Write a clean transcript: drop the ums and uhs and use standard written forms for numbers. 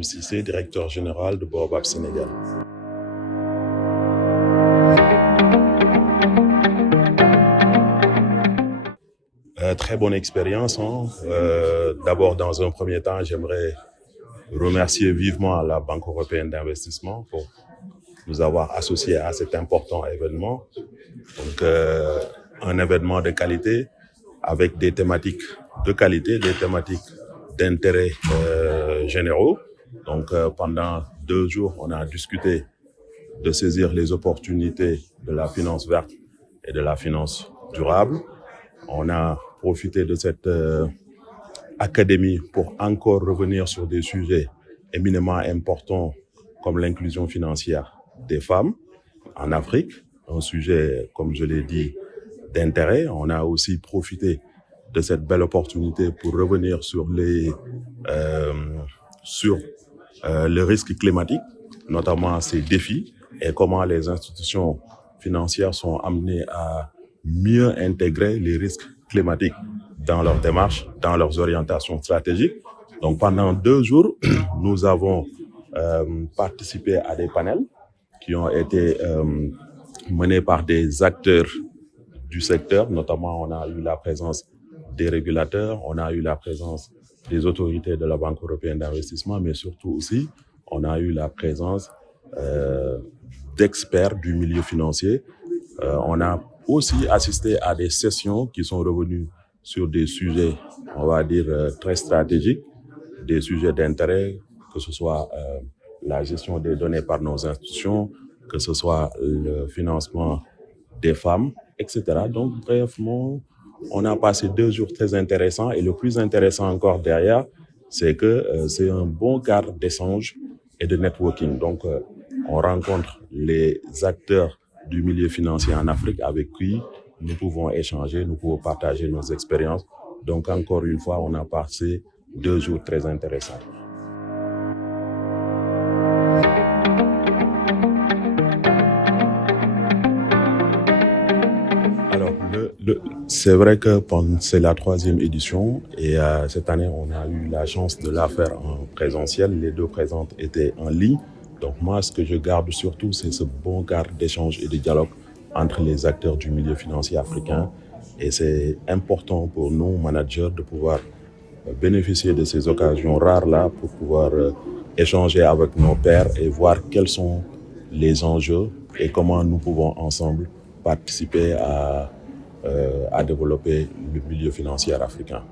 Aliou Cissé, directeur général de Baobab Sénégal. Très bonne expérience. D'abord, dans un premier temps, j'aimerais remercier vivement la Banque européenne d'investissement pour nous avoir associés à cet important événement. Donc, un événement de qualité avec des thématiques de qualité, des thématiques d'intérêt généraux. Donc, pendant 2 jours, on a discuté de saisir les opportunités de la finance verte et de la finance durable. On a profité de cette académie pour encore revenir sur des sujets éminemment importants comme l'inclusion financière des femmes en Afrique, un sujet, comme je l'ai dit, d'intérêt. On a aussi profité de cette belle opportunité pour revenir sur le risque climatique, notamment ses défis et comment les institutions financières sont amenées à mieux intégrer les risques climatiques dans leurs démarches, dans leurs orientations stratégiques. Donc pendant 2 jours, nous avons participé à des panels qui ont été menés par des acteurs du secteur. Notamment, on a eu la présence des régulateurs, on a eu la présence des autorités de la Banque européenne d'investissement, mais surtout aussi, on a eu la présence d'experts du milieu financier. On a aussi assisté à des sessions qui sont revenues sur des sujets, on va dire, très stratégiques, des sujets d'intérêt, que ce soit la gestion des données par nos institutions, que ce soit le financement des femmes, etc. Donc, brièvement, on a passé 2 jours très intéressants et le plus intéressant encore derrière, c'est que c'est un bon cadre d'échange et de networking. Donc, on rencontre les acteurs du milieu financier en Afrique avec qui nous pouvons échanger, nous pouvons partager nos expériences. Donc, encore une fois, on a passé 2 jours très intéressants. Alors, c'est vrai que c'est la 3e édition et cette année, on a eu la chance de la faire en présentiel. Les 2 présentes étaient en ligne. Donc moi, ce que je garde surtout, c'est ce bon cadre d'échange et de dialogue entre les acteurs du milieu financier africain. Et c'est important pour nous, managers, de pouvoir bénéficier de ces occasions rares-là pour pouvoir échanger avec nos pairs et voir quels sont les enjeux et comment nous pouvons ensemble participer à développer le milieu financier africain.